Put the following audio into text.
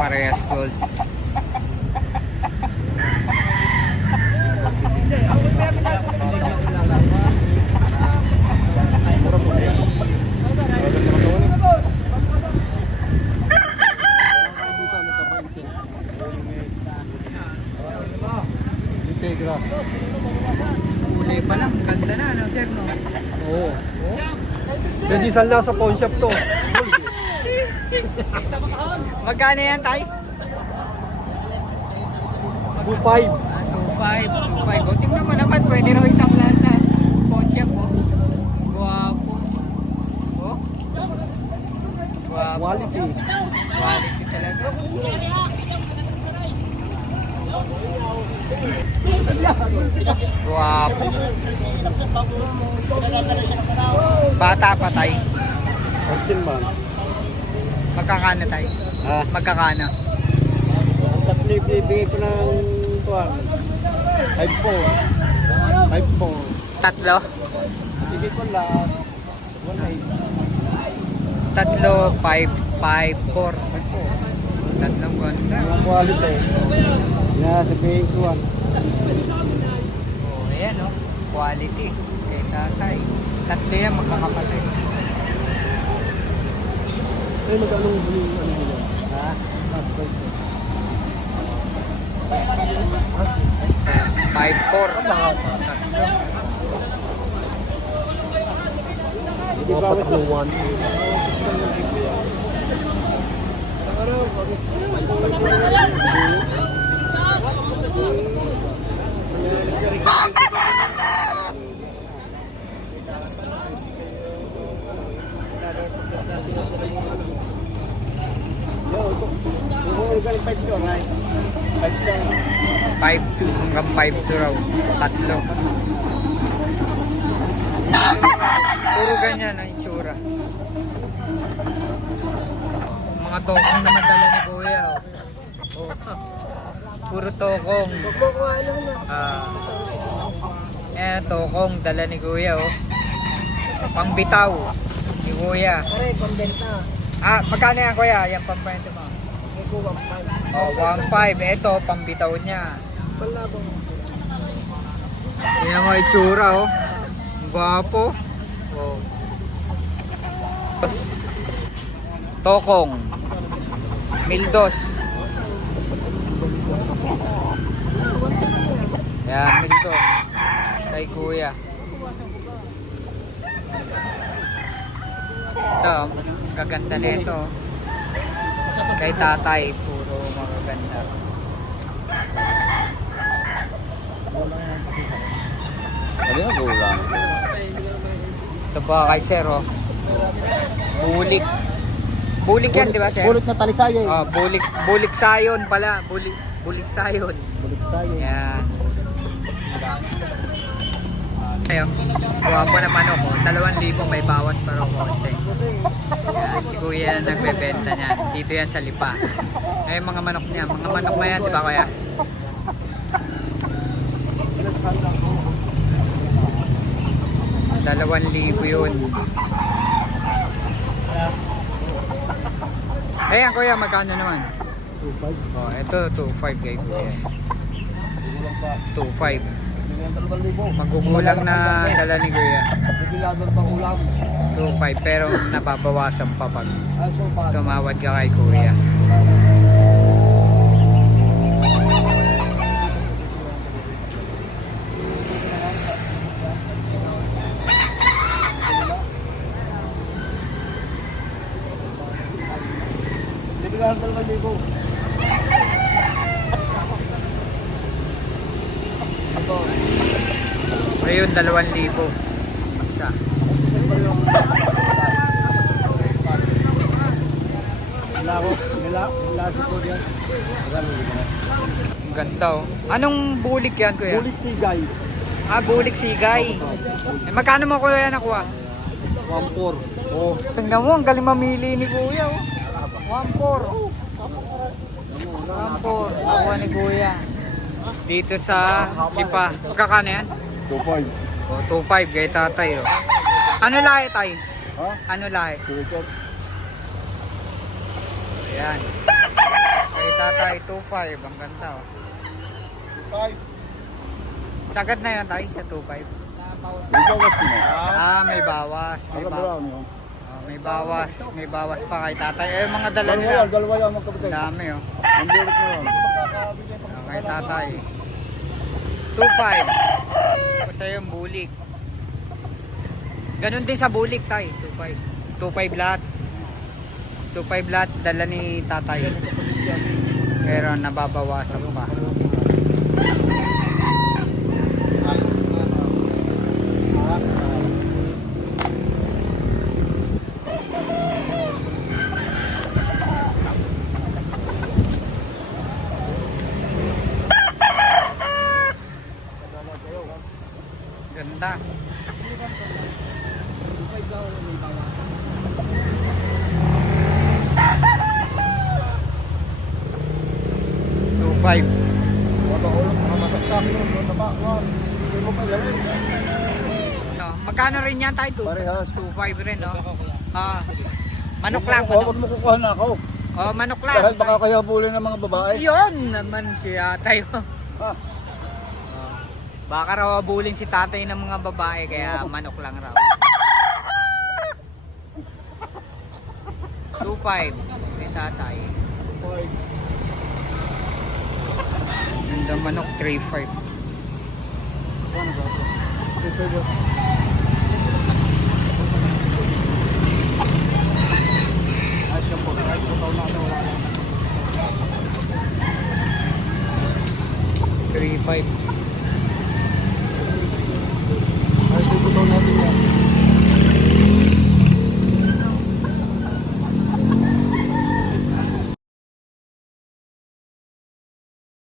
parehas gold. Kulay pa lang, ganda na, no, sir, no? Oo. Pwede saan lang sa pawn shop to. Magkano yan, tay? 2.5. 2.5. O, tingnan mo naman, pwede raw isang lahat na pawn shop, oh. Guwapo. Oh. Guwapo. Quality. Quality talaga. Guwapo. Bata pa, tay. 14 man. Magkakana, tay? Ha? Magkakana. Ang tatlo ibibigay ko ng 5.4. 5.4. Tatlo? Ibigay ko lahat. 1.8. Tatlo, 5, 5, 4. Tatlong ganda. Ang quality. Yan, sabihin ko yan. Oh, ayan, oh. Quality. Kay tatay. Tatlo yan, magkakapatid. Ay, magkano huli ano nila? Ha? 5, 4. Hindi ba ako 5-2 hanggang 5-2 raw. Tatlo. Puro ganyan ang itsura. Mga tokong naman dala ni Kuya. Oh. Puro tokong. Tokong dala ni Kuya. Oh. Pangbitaw ni Kuya. Pare, pambenta. Magkano yan, Kuya? Yan pambenta mo. May kuwang 5. Oh, 1.5. Ito, pambitaw niya. Palabang. Yan mga itsura, oh. Gwapo. Oh. Tokong. Mildos. Yan, Mildos. Kay Kuya. Ito, gaganda nito. Kay tatay, puro magaganda. Ano na gula? Ito pa kay sir, oh. Bulik. Bulik yan, di ba, sir? Bulik na talisay eh. Bulik sayon pala. Bulik sayon. Bulik sayo. Yan. Ayun, guwapo naman ako. 2,000 may bawas pa rin konti. Yan, si Kuya na nagbebenta niyan. Dito yan sa Lipa. Ayun, mga manok niya. Mga manok na yan, di ba, Kuya? ₱2,000 yun. Ayan, Kuya, magkano naman? 2.5. Oh, ito 2.5 kay Kuya. 2.5. Magkukulang na dala ni Kuya. Bibilador pang ulam. 2.5 pero nababawasan pa pag Aso pa. tumawad ka kay Kuya. Bibilador pang libo. Ayun, 2,000 isa. Ang ganda, oh. Anong bulik yan, Kuya? Bulik sigay. Bulik sigay. Magkano mo, Kuya, nakuha? 1.4. Oh, tingnan mo, ang galing mamili ni Kuya, oh. 1.4. 1.4. Nakuha ni Kuya. Dito sa Lipa. Magkakano yan? 2.5. Oh, 2.5 kay tatay, oh. Ano lahi, tay? Ha? Ano lahi? Suicide. Ayan. tatay, 2.5. Ang ganda oh. 5. Sagad na yun tayo sa 2.5. Ikaw was mo. Ah, may bawas. May Ano ba bawas. lang yun? May bawas. May bawas pa kay tatay. Eh, yung mga dala Dalawa nila. yan, dalawa yan magkapatid. Dami oh. Ang bulit na yan. Kay tatay. 2.5. Kasi yung bulik. Ganun din sa bulik tay. 2.5. 2.5 lahat. 2.5 lahat dala ni tatay. Pero nababawasan pa. Ganda. Two five. Wala ko lang, mga masaksak yun. Wala ba? Hindi mo pa yan. Magkano rin yan tayo? Parehas. 2.5 rin, no? Ah, manok lang. Huwag mo kukuha na ako. Oh, manok lang. Dahil baka kaya bulin ng mga babae. Yun naman si tatay. Ha? Baka raw abulin si tatay ng mga babae kaya manok lang raw. 2.5 ni tatay. Ganda manok 3.5. Ano ba ito? Ito yun. Ayos yan po. Ayos po taon na ano. 3.5.